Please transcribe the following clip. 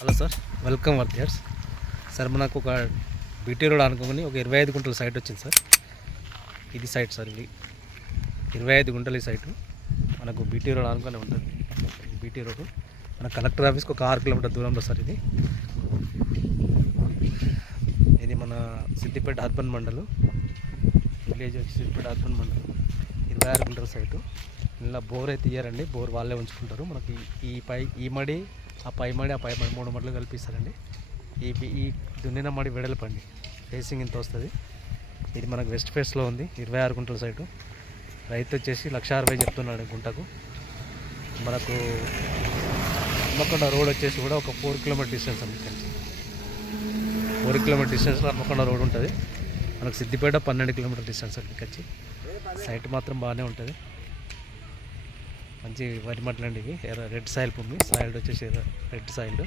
Hello sir, welcome workers. Sir మనకు ఒక BT road అనుకోని ఒక 25 గుంటల సైట్ వచ్చింది సార్. ఇది సైట్ సార్, ఇది 25 గుంటల ఈ సైటు మనకు బీటీ రోడ్ అనుకునే ఉంటుంది. బీటీ రోడ్ మన కలెక్టర్ ఆఫీస్కి ఒక 6 కిలోమీటర్ దూరంలో సార్. ఇది మన సిద్దిపేట అర్బన్ మండలం, విలేజ్ వచ్చి సిద్దిపేట అర్బన్ మండలం. 26 గుంటల సైటు. ఇలా బోర్ అయితే ఇయ్యారండి, బోర్ వాళ్ళే ఉంచుకుంటారు. మనకి ఈ మడి ఆ పై మడి 3 మడులు కల్పిస్తారండి. ఈ దున్నిన మడి వెడల్పండి, ఫేసింగ్ ఇంత వస్తుంది. ఇది మనకు వెస్ట్ ఫేస్లో ఉంది, 26 గుంటల సైటు. రైతు వచ్చేసి 1,60,000 చెప్తున్నాడు గుంటకు. మనకు హన్మకొండ రోడ్ వచ్చేసి కూడా ఒక 4 కిలోమీటర్ డిస్టెన్స్ అండి. 4 కిలోమీటర్ డిస్టెన్స్లో హన్మకొండ రోడ్ ఉంటుంది. మనకు సిద్దిపేట 12 కిలోమీటర్ డిస్టెన్స్ అండి. వచ్చి సైట్ మాత్రం బాగానే ఉంటుంది. మంచి వరి మట్టలు అండి ఇవి. రెడ్ సాయిల్ భూమి, సాయిల్ వచ్చేసి రెడ్ సాయిల్.